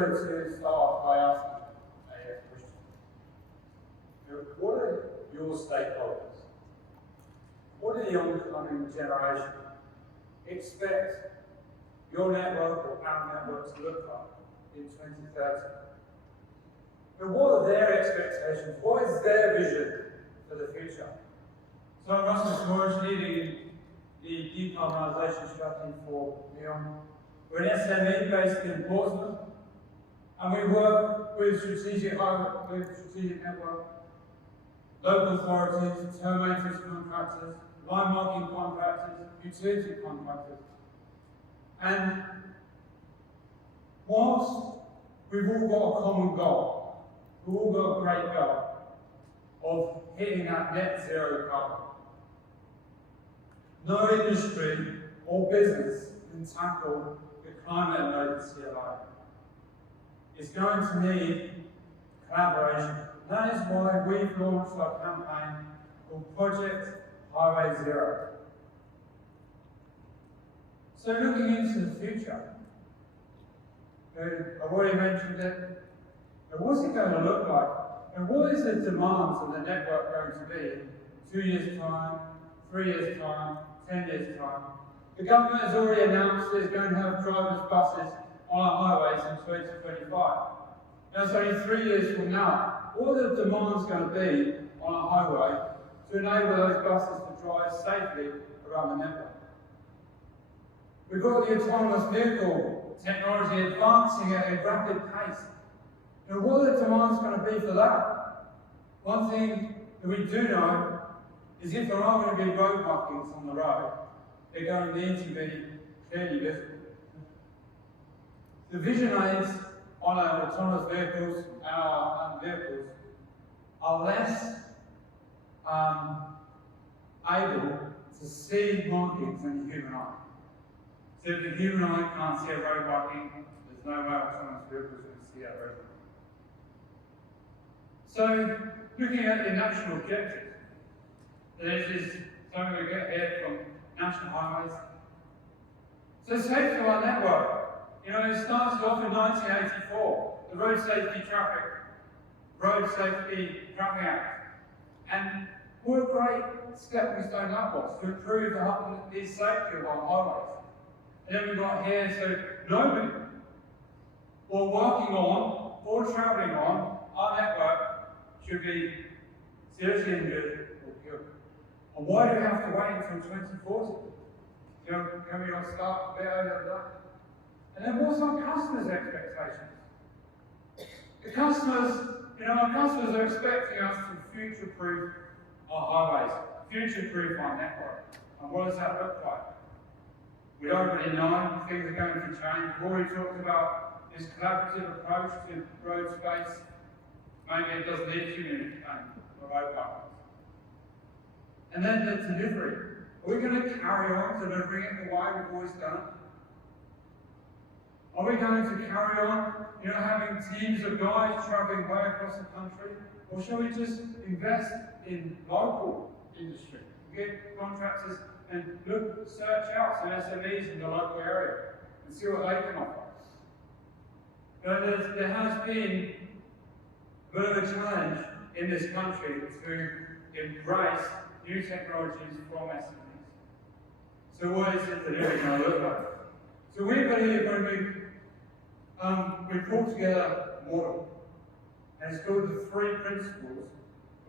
wanted to start by asking a question. What are your stakeholders? What do the oncoming generation expect your network or our network to look like in 2030? And what are their expectations? What is their vision for the future? So I'm Russell Smallridge, leading the decarbonisation strategy for MEON. We're an SME based in Portsmouth, and we work with strategic network, local authorities, term maintenance contractors, line marking contractors, utility contractors. And whilst we've all got a common goal, we've all got a great goal of hitting that net zero carbon, no industry or business can tackle the climate emergency alone. It's going to need collaboration. That is why we've launched our campaign called Project Highway Zero. So looking into the future, I've already mentioned it, but what's it going to look like? And what is the demands of the network going to be in 2 years' time, 3 years' time, 10 years' time? The government has already announced it's going to have driverless buses on our highways in 2025. That's only 3 years from now. What are the demands going to be on our highway to enable those buses to drive safely around the network? We've got the autonomous vehicle technology advancing at a rapid pace. And what are the demands going to be for that? One thing that we do know is if there are going to be road markings on the road, they're going to need to be clearly visible. The vision aids on our autonomous vehicles and our vehicles are less able to see markings than the human eye. So if the human eye can't see a road marking, there's no way autonomous vehicles can see that road marking. So, looking at the national objectives, this is something we get here from National Highways. So safety of our network, it started off in 1984, the Road Safety Traffic Act. And what a great stepping stone that was to improve the safety of our highways. And then we got here, so nobody, or working on, or travelling on, our network should be seriously injured or killed. And why do we have to wait until 2040? Can we not start a bit earlier than that? And then what's our customers' expectations? The customers, our customers are expecting us to future-proof our highways, future-proof our network. And what does that look like? We don't really know. Things are going to change. We've already talked about this collaborative approach to road space. Maybe it does need human road markings. And then the delivery. Are we going to carry on delivering it the way we've always done it? Are we going to carry on, having teams of guys travelling way across the country? Or shall we just invest in local industry? Get contractors and search out some SMEs in the local area and see what they can offer. There has been a bit of a challenge in this country to embrace new technologies from SMEs. So what is it delivery going to look like? So we believe we pulled together a model, and it's called the 3 principles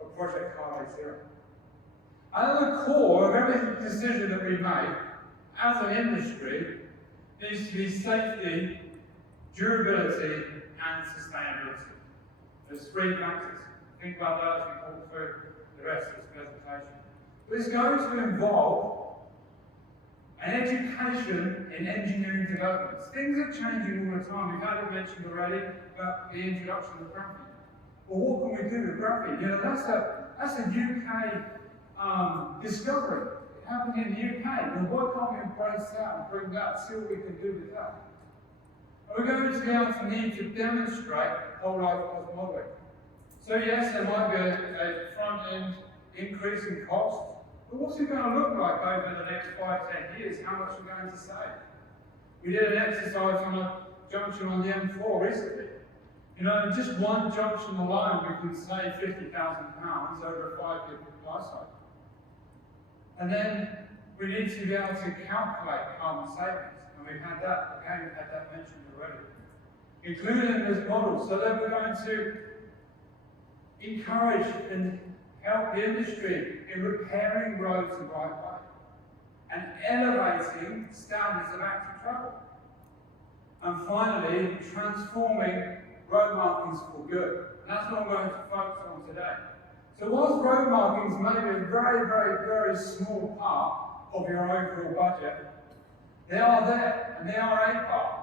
of Project Highway Zero. At the core of every decision that we make as an industry needs to be safety, durability, and sustainability. There's 3 factors. Think about that as we walk through the rest of this presentation. But it's going to involve an education in engineering developments. Things are changing all the time. We've had it mentioned already about the introduction of graphene. Well, what can we do with graphene? That's a UK discovery. It happened in the UK. Well, why can't we embrace that and bring that, see what we can do with that? And we're going to be able to need to demonstrate whole life cost modelling. So yes, there might be a front-end increase in cost, but what's it going to look like over the next 5-10 years? How much we're going to save? We did an exercise on a junction on the M4 recently. You know, in just one junction alone, we can save £50,000 over a 5-year life cycle. And then we need to be able to calculate carbon savings. And we've had that, again, we've had that mentioned already. Included in this model, so that we're going to encourage and help the industry in repairing roads the right way and elevating standards of active travel. And finally, transforming road markings for good. And that's what I'm going to focus on today. So whilst road markings may be a very, very, very small part of your overall budget, they are there, and they are a part,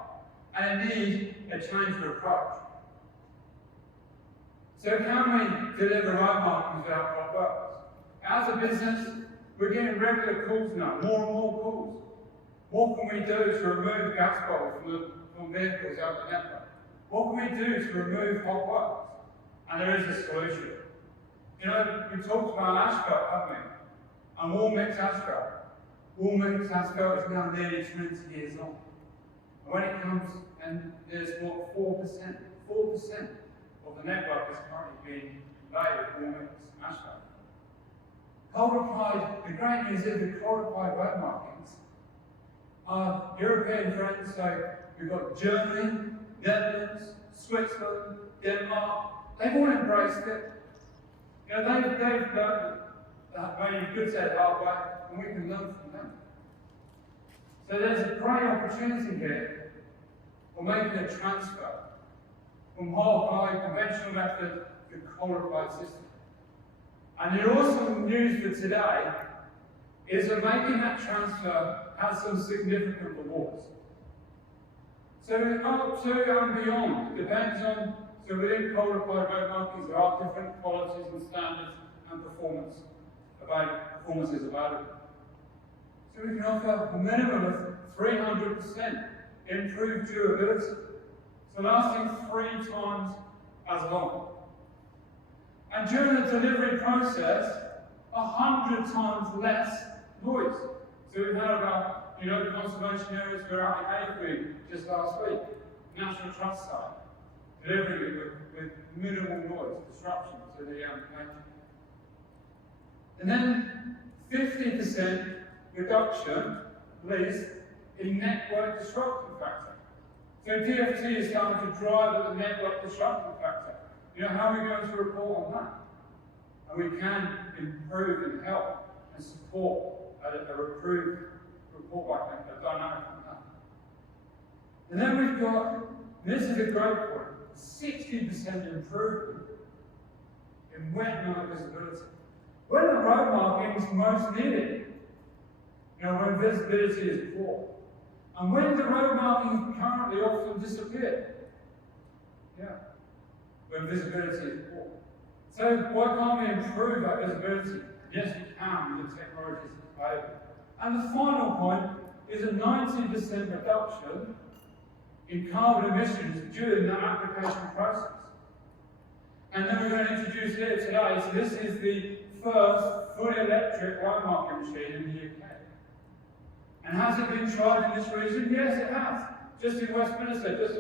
and they need a change of approach. So can we deliver road markings without road works? As a business, we're getting regular calls now, more and more calls. What can we do to remove gas bottles from vehicles out the network? What can we do to remove hot works? And there is a solution. You know, we talked about asphalt, haven't we? And all mixed asphalt. All mixed asphalt is now nearly 20 years old. And when it comes, and there's what, 4% of the network is currently being laid with all mixed asphalt. Cold applied, the great news is the cold applied road markings are European friends, so we've got Germany, Netherlands, Switzerland, Denmark, they've all embraced it. You know, they've learned that way, you could say it hard way, and we can learn from them. So there's a great opportunity here for making a transfer from hot applied conventional method to cold applied system. And the awesome news for today is that making that transfer has some significant rewards. So up to and beyond, depends on, so within cold applied road markings, there are different qualities and standards and performances available. So we can offer a minimum of 300% improved durability, so lasting 3 times as long. And during the delivery process, 100 times less noise. So we've heard about, you know, conservation areas we're out in Hayfield just last week, National Trust site, delivering it with minimal noise disruption to the nature. And then 50% reduction, at least, in network disruption factor. So DFT is starting to drive at the network disruption factor. You know, how are we going to report on that? And we can improve and help and support a improved report like that, a dynamic on that. And then we've got, this is a great point, 60% improvement in wet night visibility. When the road marking is most needed, you know, when visibility is poor. And when the road markings currently often disappear. Yeah. When visibility is poor. So why can't we improve that visibility? Yes, we can with the technologies available. And the final point is a 90% reduction in carbon emissions during the application process. And then we're going to introduce here today, so this is the first fully electric road marking machine in the UK. And has it been tried in this region? Yes, it has. Just in Westminster, just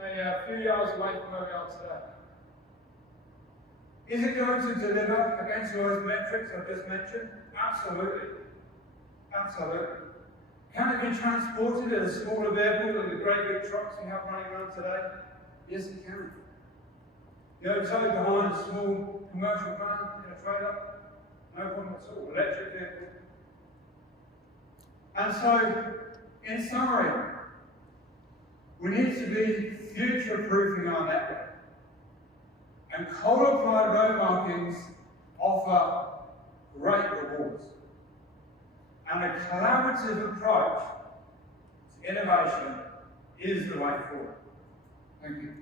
a few yards away from where we are today. Is it going to deliver against those metrics I've just mentioned? Absolutely. Absolutely. Can it be transported in a smaller vehicle than the great big trucks we have running around today? Yes, it can. You know, towed behind a small commercial van in a trailer? No problem at all. Electric vehicle. And so, in summary, we need to be future-proofing our network. And cold applied road markings offer great rewards. And a collaborative approach to innovation is the way forward. Thank you.